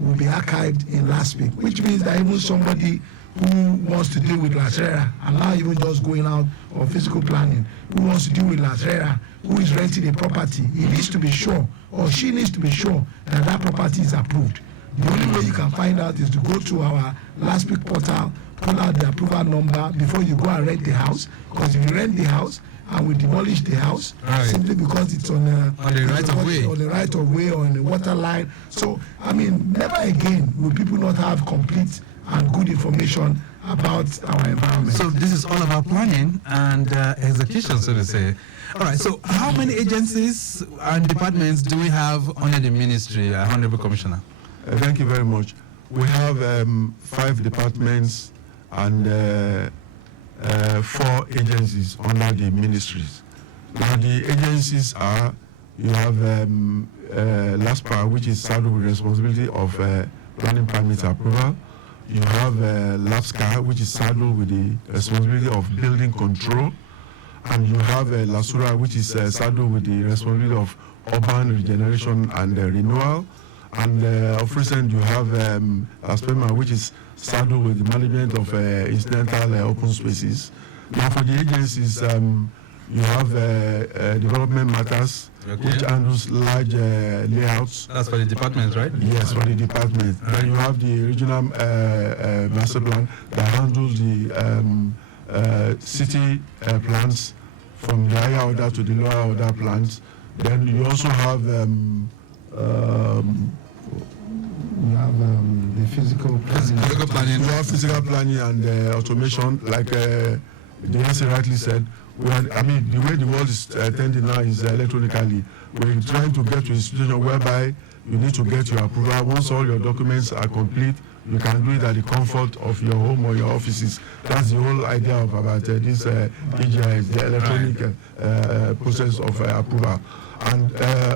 will be archived in last week, which means that even somebody who wants to deal with Latrera, and now even just going out on physical planning, who wants to deal with Latrera, who is renting a property, he needs to be sure, or she needs to be sure that that property is approved. The only way you can find out is to go to our last week portal, pull out the approval number before you go and rent the house. Because if you rent the house and we demolish the house, simply because it's on the right of way, or on the water line. So, I mean, never again will people not have complete and good information about our environment. So this is all about planning and execution, so to say. All right, so how many agencies and departments do we have under the ministry, Honorable Commissioner? Thank you very much. We have 5 departments and 4 agencies under the ministries. Now the agencies are, you have LASPA, which is saddled with responsibility of planning permit approval. You have LAPSCA, which is saddled with the responsibility of building control. And you have LASURA, which is saddled with the responsibility of urban regeneration and renewal. And of recent, you have ASPEMA, which is saddled with the management of incidental open spaces. Now for the agencies, you have development matters, which handles large layouts. That's for the departments, right? Yes, for the department. Then you have the regional master plan that handles the city plans from the higher order to the lower order plans. Then you also have the physical planning. You have physical planning and automation, like the answer rightly said. I mean, the way the world is tending now is electronically. We're trying to get to a situation whereby you need to get your approval. Once all your documents are complete, you can do it at the comfort of your home or your offices. That's the whole idea of about this E-GIS, the electronic process of approval. And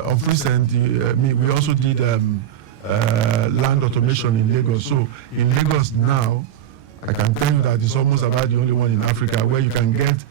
of recent, we also did land automation in Lagos. So in Lagos now, I can tell you that it's almost about the only one in Africa where you can get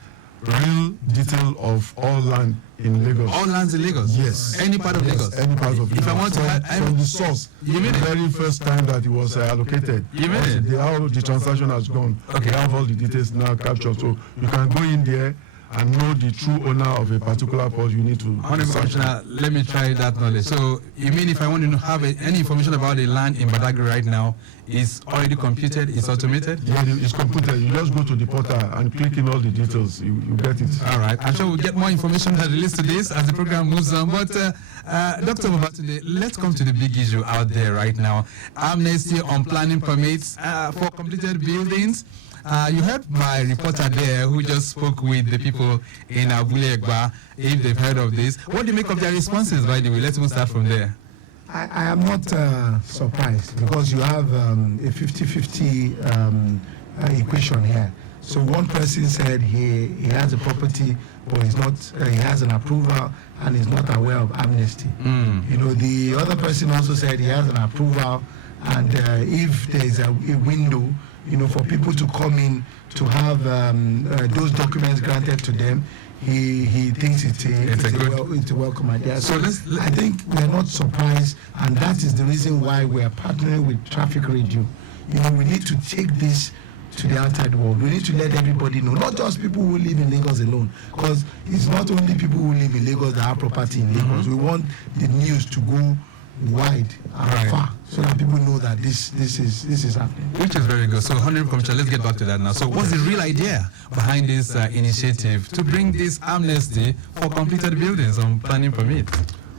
real detail of all land in Lagos. All lands in Lagos? Yes. Any part of Lagos? Any part of Lagos. If I want to from the source, you mean the very first time that it was allocated. You mean it? How the transaction has gone. Okay. They have all the details now captured. So you can go in there and know the true owner of a particular plot. You need to. Honorable Commissioner, let me try that knowledge. So you mean if I want to have any information about the land in Badagry right now, it's already computed, it's automated? Yeah, it's computed. You just go to the portal and click in all the details. You get it. All right. I'm sure we'll get more information that relates to this as the program moves on. But Dr. Babatunde, let's come to the big issue out there right now. Amnesty on planning permits for completed buildings. You heard my reporter there who just spoke with the people in Abule Egba, if they've heard of this. What do you make of their responses, by the way? Let's even start from there. I am not surprised because you have a 50-50 equation here. So one person said he has a property, but he's not. He has an approval and is not aware of Amnesty. You know, the other person also said he has an approval, and if there is a window, you know, for people to come in to have those documents granted to them, he thinks it's a welcome idea. So I think we're not surprised, and that is the reason why we are partnering with Traffic Radio. You know, we need to take this to the outside world. We need to let everybody know, not just people who live in Lagos alone, because it's not only people who live in Lagos that have property in Lagos. We want the news to go wide and far, so that people know that this is happening. Which is very good. So, Honorable Commissioner, let's get back to that now. So, what's the real idea behind this initiative to bring this amnesty for completed buildings on planning permit?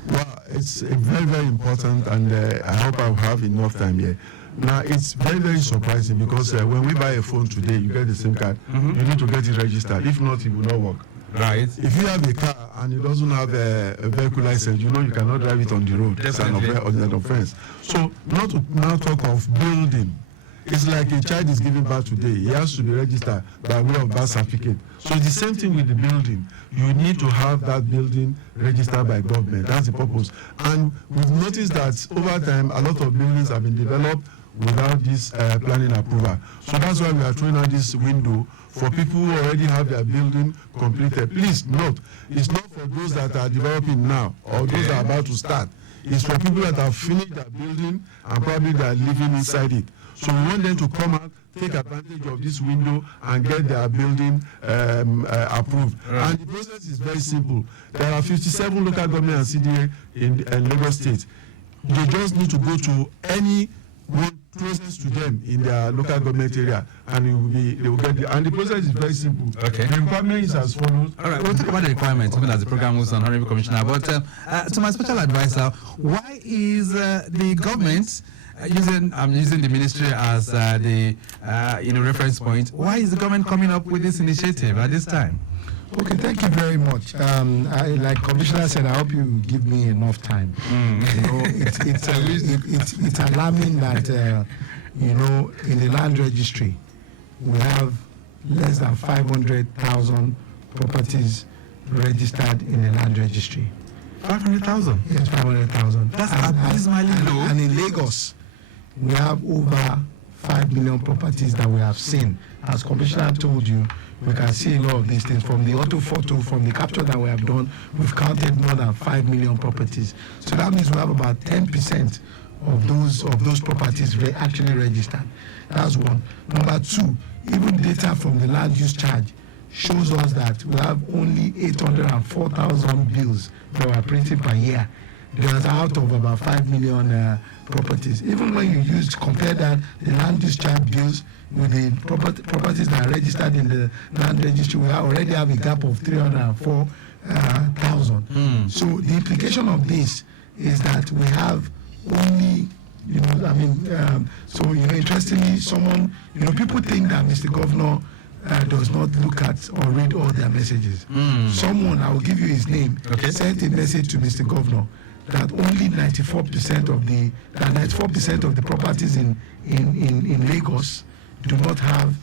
Well, it's very, very important, and I hope I'll have enough time here. Now, it's very, very surprising because when we buy a phone today, you get the SIM card. You need to get it registered. If not, it will not work. Right. If you have a car and it doesn't have a vehicle license, you know you cannot drive it on the road. That's an offense. So, not to now talk of building. It's like a child is giving birth today. He has to be registered by way of birth certificate. So it's the same thing with the building. You need to have that building registered by government. That's the purpose. And we've noticed that over time, a lot of buildings have been developed without this planning approval. So that's why we are throwing out this window for people who already have their building completed. Please note, it's not for those that are developing now or those that are about to start. is for people that have finished their building and probably they are living inside it. So we want them to come out, take advantage of this window and get their building approved. Right. And the process is very simple. There are 57 local government and CDA in Lagos State. They just need to go to any one closest to them in their local government area, and they will get and the process is very simple. Okay. The requirement is as follows. All right, we'll talk about the requirements even as the program moves on, Honorable Commissioner. But to my special advisor, why is the government I'm using the ministry as the reference point? Why is the government coming up with this initiative at this time? Okay, thank you very much. Like Commissioner said, I hope you give me enough time. You know, it's alarming that in the land registry we have less than 500,000 properties registered in the land registry. 500,000. Yes, 500,000. That's abysmally low. And in Lagos, we have over 5 million properties that we have seen. As Commissioner told you, we can see a lot of these things from the auto photo, from the capture that we have done. We've counted more than 5 million properties. So that means we have about 10% of those properties actually registered. That's one. Number two, even data from the land use charge shows us that we have only 804,000 bills that we're printing per year. There's out of about 5 million properties. Even when you compare that, the land use charge bills with the properties that are registered in the land registry, we already have a gap of 304,000. So the implication of this is that we have only, interestingly, people think that Mr. Governor does not look at or read all their messages. Someone, I will give you his name, sent a message to Mr. Governor that only 94% of the properties in Lagos do not have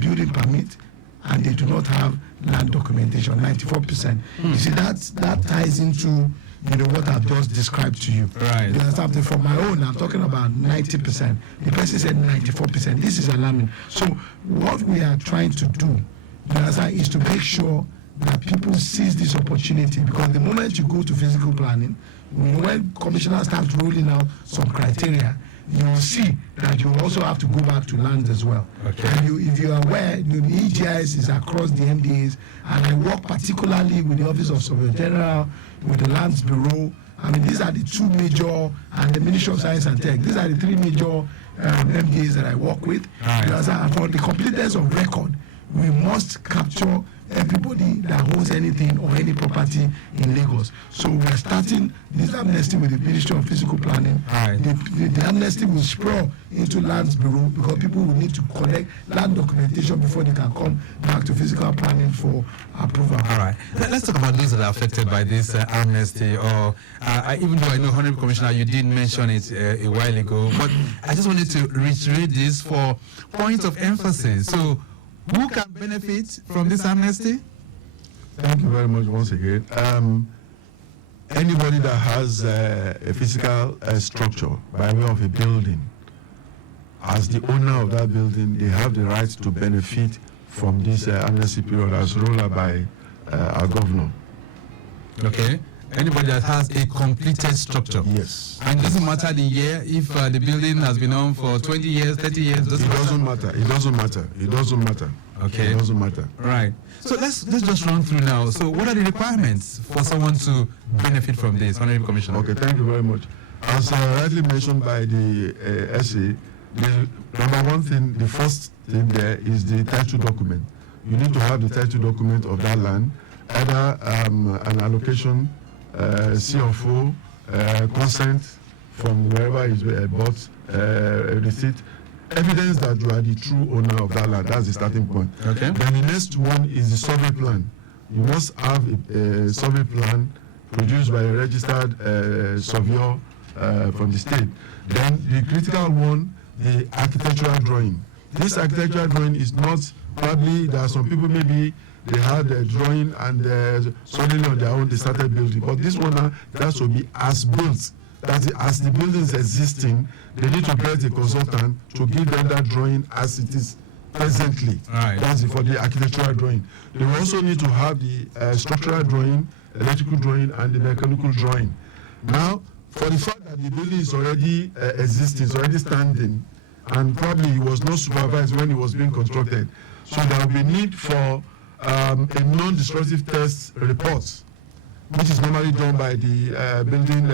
building permit, and they do not have land documentation. 94%. You see, that ties into what I've just described to you. Right. There's something from my own. I'm talking about 90%. The person said 94%. This is alarming. So what we are trying to do, is to make sure that people seize this opportunity, because the moment you go to physical planning, when Commissioner starts rolling out some criteria, you will see that you also have to go back to land as well. Okay. And if you are aware, the E-GIS is across the MDAs, and I work particularly with the Office of Surveyor General, with the Lands Bureau. I mean, these are the two major, and the Ministry of Science and Tech. These are the three major MDAs that I work with. Right. For the completeness of record, we must capture everybody that holds anything or any property in Lagos. So we're starting this amnesty with the Ministry of Physical Planning. Right. The amnesty will sprawl into Lands Bureau, because people will need to collect land documentation before they can come back to physical planning for approval. All right. Let's talk about those that are affected by this amnesty. Or even though I know, Honorable Commissioner, you did mention it a while ago, but I just wanted to reiterate this for point of emphasis. So, who can benefit from this amnesty? Thank you very much once again. Anybody that has a physical structure by way of a building, as the owner of that building, they have the right to benefit from this amnesty period as rolled out by our governor. Okay. Anybody that has a completed structure. Yes. And it doesn't matter the year, if the building has been on for 20 years, 30 years. It doesn't matter. Okay. It doesn't matter. Right. So let's just run through now. So what are the requirements for someone to benefit from this, Honorable Commissioner? Okay, thank you very much. As rightly mentioned by the essay, the number one thing, the first thing there is the title document. You need to have the title document of that land, either an allocation, CFO, consent from wherever it's bought, receipt, evidence that you are the true owner of that land. That's the starting point. Okay. Then the next one is the survey plan. You must have a survey plan produced by a registered surveyor from the state. Then the critical one, the architectural drawing. This architectural drawing is not, probably there are some people maybe they had a drawing and suddenly on their own they started building. But this one that should be as built. That is, as the building is existing, they need to get a consultant to give them that drawing as it is presently. Right. That's for the architectural drawing. They also need to have the structural drawing, electrical drawing, and the mechanical drawing. Now, for the fact that the building is already existing, it's already standing, and probably it was not supervised when it was being constructed. So there will be need for a non-destructive test report, which is normally done by the building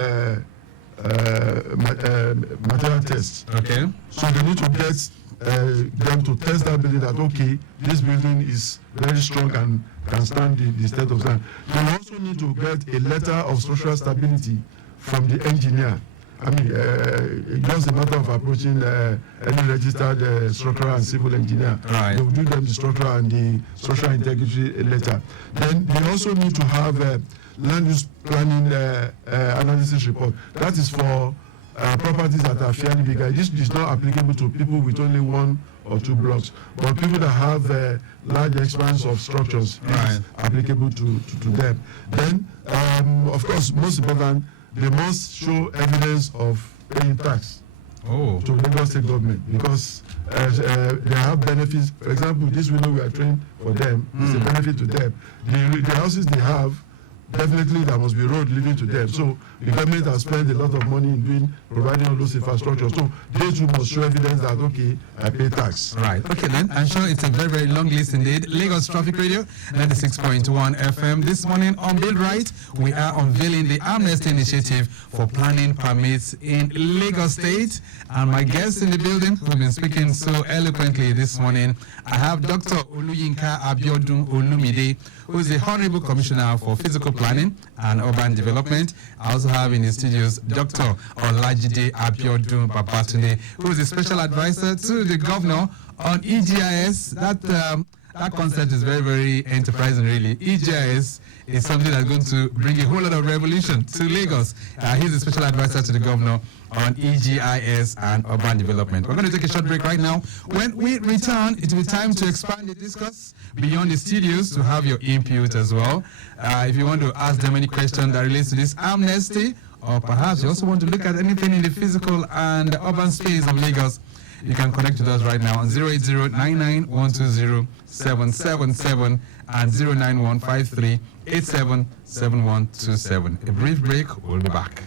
material test. Okay. So they need to get them to test that building that, okay, this building is very strong and can stand the state of sand. They also need to get a letter of structural stability from the engineer. I mean, it's just a matter of approaching any registered structural and civil engineer. Right. They will do them the structural and the structural integrity letter. Then they also need to have land use planning analysis report. That is for properties that are fairly bigger. This is not applicable to people with only 1 or 2 blocks, but people that have large expanse of structures, is applicable to them. Then, of course, most important, they must show evidence of paying tax to Lagos State government, because they have benefits. For example, this window we are trained for them is a benefit to them. The houses they have, definitely there must be road leading to them. So the government has spent a lot of money in providing all those infrastructure. So they too must show evidence that, okay, I pay tax. Right. Okay then. I'm sure it's a very, very long list indeed. Lagos Traffic Radio, 96.1 FM. This morning on Build Right, we are unveiling the Amnesty Initiative for planning permits in Lagos State. And my guest in the building, who've been speaking so eloquently this morning, I have Dr. Oluyinka Abiodun Olumide, who is the Honorable Commissioner for Physical Planning and Urban Development. I also have in the studios Dr. Olajide Abiodun Babatunde, who is the Special Advisor to the Governor on E-GIS. That concept is very, very enterprising, really. E-GIS is something that's going to bring a whole lot of revolution to Lagos. He's the Special Advisor to the Governor on E-GIS and urban development. We're going to take a short break right now. When we return, it will be time to expand the discuss beyond the studios to have your input as well. If you want to ask them any question that relates to this amnesty, or perhaps you also want to look at anything in the physical and urban space of Lagos, you can connect with us right now on 080-99-120-777 and 09153-877127. A brief break, we'll be back.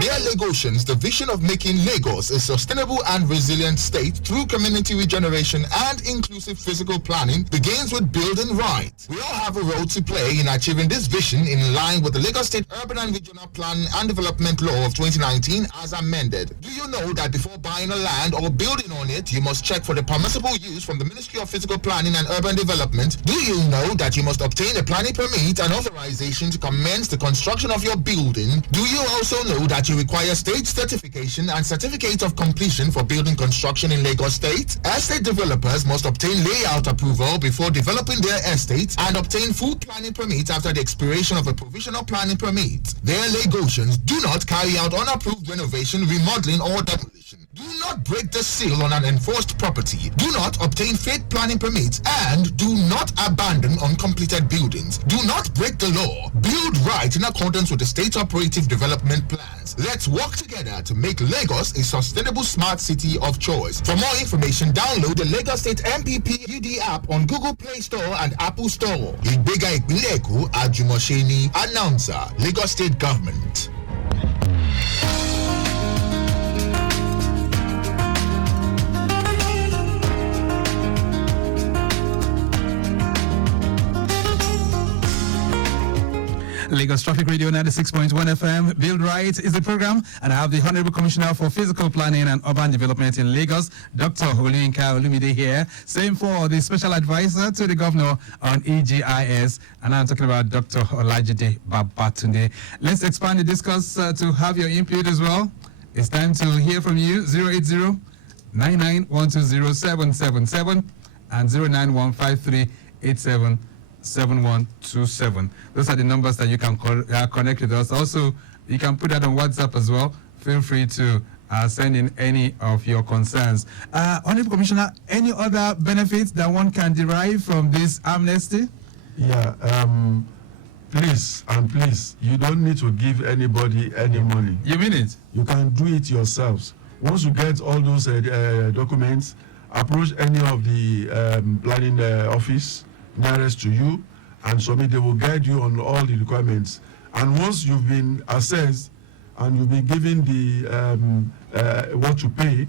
Dear Lagosians, the vision of making Lagos a sustainable and resilient state through community regeneration and inclusive physical planning begins with building right. We all have a role to play in achieving this vision in line with the Lagos State Urban and Regional Plan and Development Law of 2019 as amended. Do you know that before buying a land or building on it, you must check for the permissible use from the Ministry of Physical Planning and Urban Development? Do you know that you must obtain a planning permit and authorization to commence the construction of your building? Do you also know that you require state certification and certificate of completion for building construction in Lagos State? Estate developers must obtain layout approval before developing their estate and obtain full planning permit after the expiration of a provisional planning permit. Their Lagosians, do not carry out unapproved renovation, remodeling or demolition. Do not break the seal on an enforced property. Do not obtain fake planning permits and do not abandon uncompleted buildings. Do not break the law. Build right in accordance with the state operative development plans. Let's work together to make Lagos a sustainable smart city of choice. For more information, download the Lagos State MPP UD app on Google Play Store and Apple Store. Ìgbéga ìpínlẹ̀ Èkó, Àjùmọ̀ṣe Announcer, Lagos State Government. Lagos Traffic Radio 96.1 FM. Build Right is the program, and I have the Honorable Commissioner for Physical Planning and Urban Development in Lagos, Dr. Oluyinka Olumide here. Same for the Special Advisor to the Governor on E-GIS, and I'm talking about Dr. Olajide Babatunde. Let's expand the discourse to have your input as well. It's time to hear from you. 080-99-120-777 and 09153-877127. Those are the numbers that you can connect with us. Also, you can put that on WhatsApp as well. Feel free to send in any of your concerns. Honorable Commissioner, any other benefits that one can derive from this amnesty? Yeah, please, you don't need to give anybody any money. You mean it? You can do it yourselves. Once you get all those documents, approach any of the planning office nearest to you and submit. They will guide you on all the requirements. And once you've been assessed and you've been given the what to pay,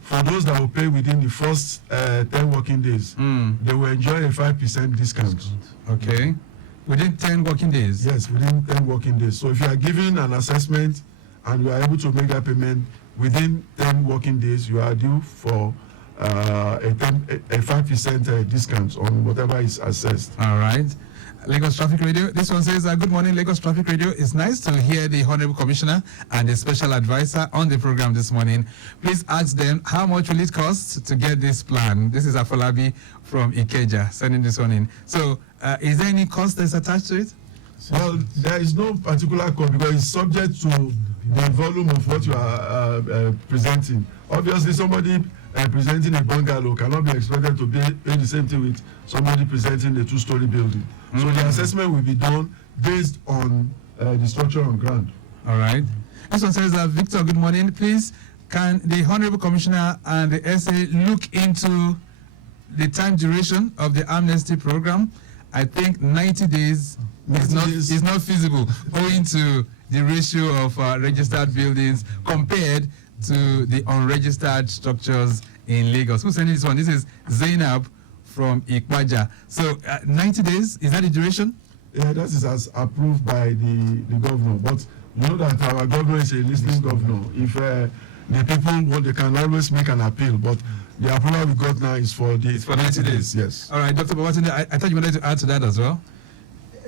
for those that will pay within the first 10 working days, they will enjoy a 5% discount. Okay. Within 10 working days? Yes, within 10 working days. So if you are given an assessment and you are able to make that payment within 10 working days, you are due for a 5% discount on whatever is assessed. All right. Lagos Traffic Radio. This one says, good morning, Lagos Traffic Radio. It's nice to hear the Honorable Commissioner and the Special Advisor on the program this morning. Please ask them how much will it cost to get this plan. This is Afolabi from Ikeja sending this one in. So, is there any cost that's attached to it? Well, there is no particular cost because it's subject to the volume of what you are presenting. Obviously, somebody presenting a bungalow cannot be expected to pay the same thing with somebody presenting a two-story building. So the assessment will be done based on the structure on ground. All right. This one says, Victor, good morning. Please, can the Honorable Commissioner and the SA look into the time duration of the Amnesty program? I think 90 days is not feasible owing to the ratio of registered buildings compared to the unregistered structures in Lagos. Who's sending this one? This is Zainab from Ikwaja. So 90 days, is that the duration? Yeah, that is as approved by the governor. But you know that our governor is a listening governor. If the people want, they can always make an appeal. But the approval we got now is for 90 days. Yes. All right, Dr. Babatunde, I thought you wanted to add to that as well.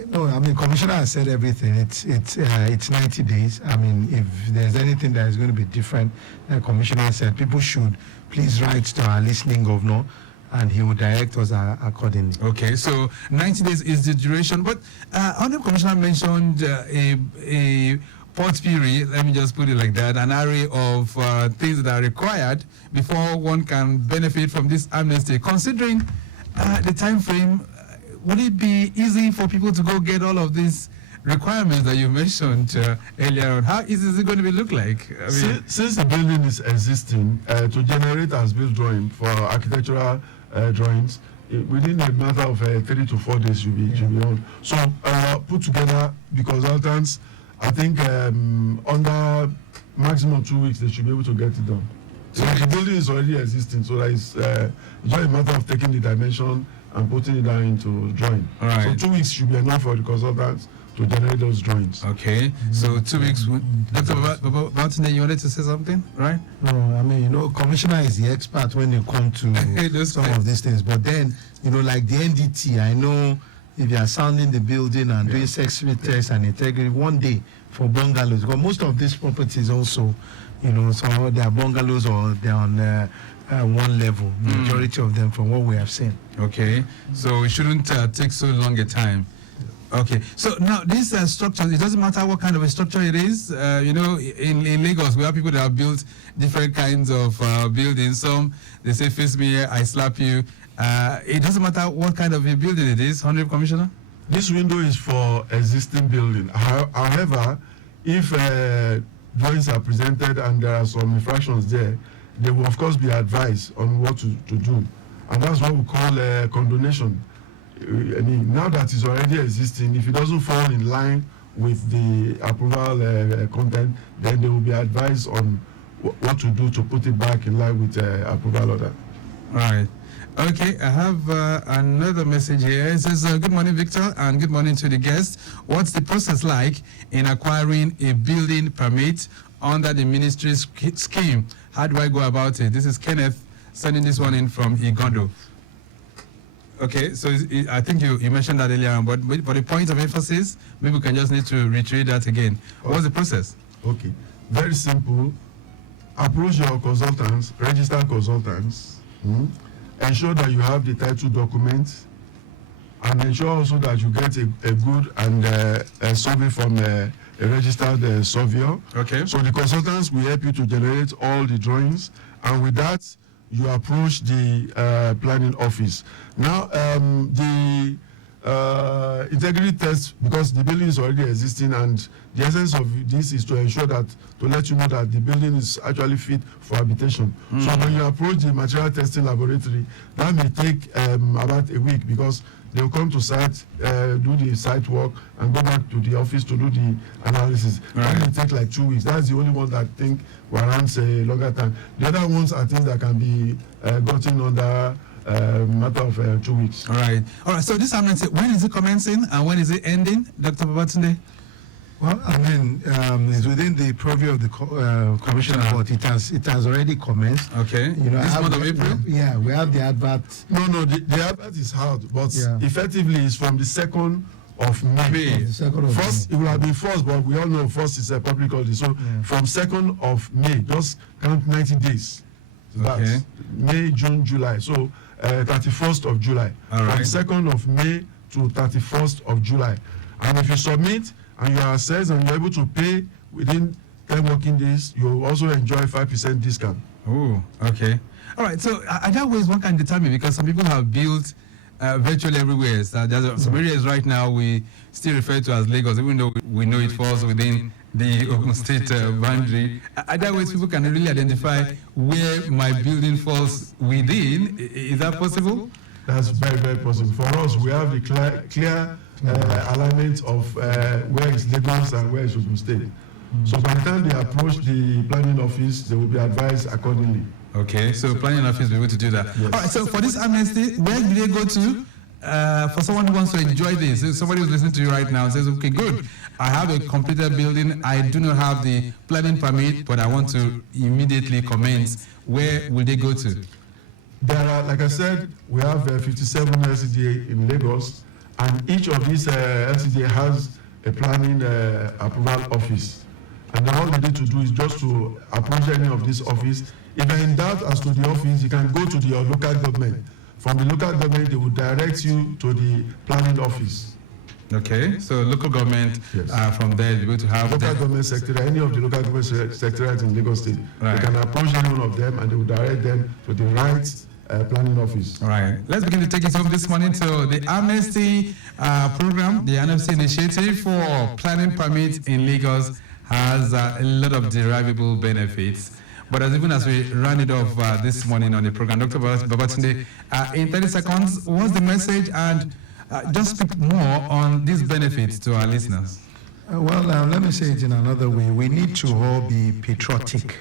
No, I mean, Commissioner has said everything. It's 90 days. I mean, if there's anything that is going to be different, the Commissioner said people should please write to our listening governor, and he will direct us accordingly. Okay, so 90 days is the duration. But Honorable Commissioner mentioned a potpourri, let me just put it like that, an array of things that are required before one can benefit from this amnesty. Considering the time frame, would it be easy for people to go get all of these requirements that you mentioned earlier on? How easy is it going to look like? I mean, since the building is existing, to generate as-built drawing for architectural drawings, within a matter of 3 to 4 days, you'll be on. So put together the consultants, I think under maximum 2 weeks, they should be able to get it done. So the building is already existing, so it's just a matter of taking the dimension and putting it down into drawing. All right. So 2 weeks should be enough for the consultants to generate those drawings. Okay, so 2 weeks. Dr. Babatunde, you wanted to say something, right? No, I mean, Commissioner is the expert when you come to some of these things. But then, like the NDT, I know if you are sounding the building and doing sex-free tests and integrity one day for bungalows, because most of these properties also, some of they are bungalows or they're on one level, majority of them from what we have seen. Okay, so it shouldn't take so long a time. Okay, so now these structures, it doesn't matter what kind of a structure it is. In Lagos, we have people that have built different kinds of buildings. Some, they say, face me here, I slap you. It doesn't matter what kind of a building it is, Honorable Commissioner? This window is for existing building. However, if drawings are presented and there are some infractions there, they will of course be advised on what to do. And that's what we call condonation. I mean, now that it's already existing, if it doesn't fall in line with the approval content, then they will be advised on what to do to put it back in line with approval order. All right. Okay, I have another message here. It says, good morning, Victor, and good morning to the guests. What's the process like in acquiring a building permit under the ministry's scheme? How do I go about it? This is Kenneth sending this one in from Igondo. Okay, so I think you mentioned that earlier on, but for the point of emphasis, maybe we can just need to reiterate that again. What's the process? Okay, very simple. Approach your consultants, registered consultants, ensure that you have the title documents, and ensure also that you get a good and a survey from a registered surveyor. Okay. So the consultants will help you to generate all the drawings, and with that, you approach the planning office. Now, the integrity test, because the building is already existing, and the essence of this is to ensure that, to let you know that the building is actually fit for habitation. So when you approach the material testing laboratory, that may take about a week, because they'll come to site, do the site work, and go back to the office to do the analysis. That may take like 2 weeks. That's the only one that I think warrants a longer time. The other ones are things that can be gotten under matter of 2 weeks. All right. So this amnesty, when is it commencing and when is it ending, Dr. Babatunde? Well, I mean, it's within the purview of the Commissioner, but it has already commenced. Okay. You know, this month of April? Yeah, we have the advert. No, the advert is out, but effectively it's from the 2nd of May. The 2nd of First, May. it will have been first, but we all know first is a public holiday. So from 2nd of May, just count 90 days. So that's May, June, July. So 31st of July. All right. From 2nd of May to 31st of July. And if you submit and you are assessed and you're able to pay within 10 working days, you'll also enjoy 5% discount. Oh, okay. All right. So are there ways one can determine, because some people have built virtually everywhere. So there's some areas right now we still refer to as Lagos, even though we know it falls within the Ogun State boundary. Are there ways people can really identify where my building falls within? Is that possible? That's very, very possible. For us, we have the clear alignment of where is Lagos and where is Ogun State. So by the time they approach the planning office, they will be advised accordingly. Okay, so planning office will be able to do that. Yes. All right, so for this amnesty, where do they go to? For someone who wants to enjoy this, if somebody who's listening to you right now says, okay, good, I have a completed building, I do not have the planning permit, but I want to immediately commence, where will they go to? There are, like I said, we have 57 LCDA in Lagos, and each of these LCDA has a planning approval office. And all you need to do is just to approach any of this office. If you're in doubt as to the office, you can go to your local government. From the local government, they will direct you to the planning office. Okay, so local government, from there, you'll be able to have local government secretariat, any of the local government secretariats in Lagos State. Right. You can approach any one of them, and they will direct them to the right planning office. All right, let's begin to take it home this morning. So the Amnesty program, the Amnesty initiative for planning permits in Lagos has a lot of derivable benefits. But even as we run it off this morning on the program, Dr. Babatunde, in 30 seconds, what's the message, and just speak more on these benefits to our listeners? Let me say it in another way. We need to all be patriotic,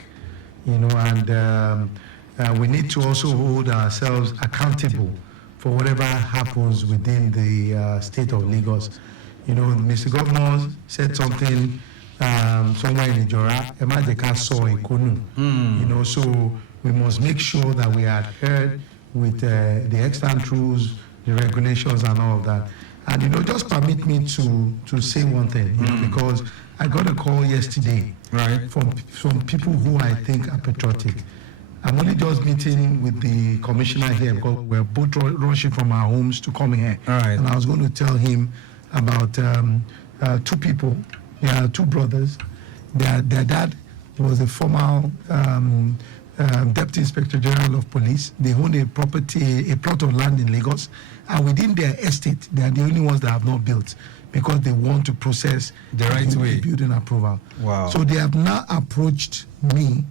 and we need to also hold ourselves accountable for whatever happens within the state of Lagos. Mr. Governor said something somewhere in Ijora, Emajeka saw Ikonu. So we must make sure that we adhere with the extant rules, the regulations, and all of that. And just permit me to say one thing, because I got a call yesterday from people who I think are patriotic. I'm only just meeting with the commissioner here because we're both rushing from our homes to come here. And I was going to tell him about two people. Two brothers. Their dad was a former Deputy Inspector General of Police. They own a plot of land in Lagos, and within their estate, they are the only ones that have not built because they want to process the right way building approval. Wow! So they have now approached me,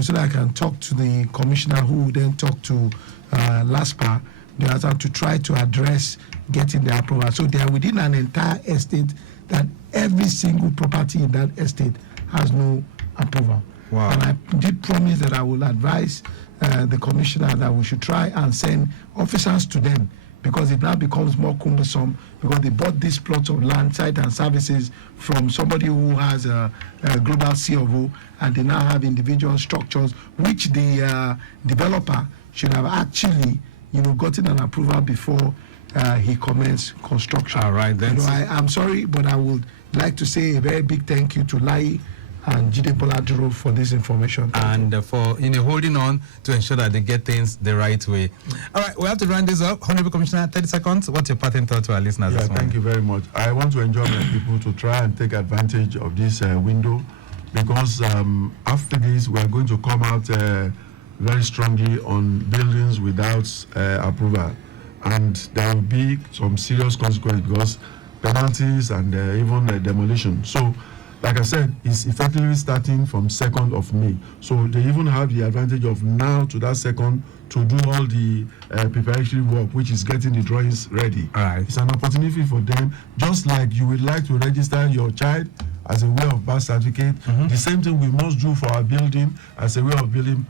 so that I can talk to the commissioner, who will then talk to LASPA. They are to try to address getting the approval. So they are within an entire estate that every single property in that estate has no approval. Wow. And I did promise that I will advise the commissioner that we should try and send officers to them, because it now becomes more cumbersome, because they bought this plot of land, site and services from somebody who has a global CFO, and they now have individual structures which the developer should have actually gotten an approval before he commenced construction. All right, then. I'm sorry, but I would like to say a very big thank you to Lai and Jide Boladuro for this information. And for holding on to ensure that they get things the right way. All right, we have to round this up. Honorable Commissioner, 30 seconds. What's your parting thought to our listeners this morning? Thank you very much. I want to enjoy my people to try and take advantage of this window, because after this, we are going to come out very strongly on buildings without approval. and there will be some serious consequences because penalties and even demolition. So, like I said, it's effectively starting from 2nd of May. So they even have the advantage of now to that 2nd to do all the preparatory work, which is getting the drawings ready. All right. It's an opportunity for them, just like you would like to register your child as a way of birth certificate. The same thing we must do for our building as a way of building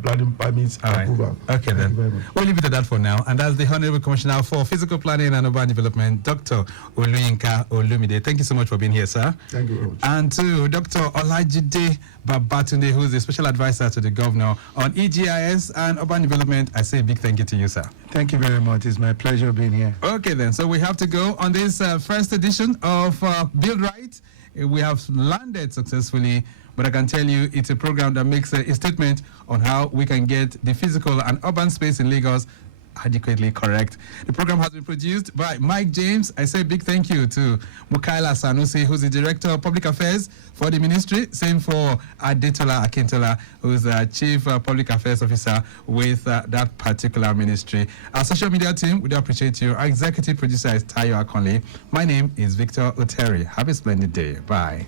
planning permits approval. Okay, then. We'll leave it at that for now. And that's the Honorable Commissioner for Physical Planning and Urban Development, Dr. Oluyinka Olumide. Thank you so much for being here, sir. Thank you very much. And to Dr. Olajide Babatunde, who is the Special Advisor to the Governor on E-GIS and Urban Development, I say a big thank you to you, sir. Thank you very much. It's my pleasure being here. Okay, then. So we have to go on this first edition of Build Right. We have landed successfully, but I can tell you it's a program that makes a statement on how we can get the physical and urban space in Lagos adequately correct. The program has been produced by Mike James. I say a big thank you to Mukaila Sanusi, who's the Director of Public Affairs for the ministry. Same for Adetola Akintola, who's the Chief Public Affairs Officer with that particular ministry. Our social media team, we do appreciate you. Our executive producer is Tayo Akonle. My name is Victor Oteri. Have a splendid day. Bye.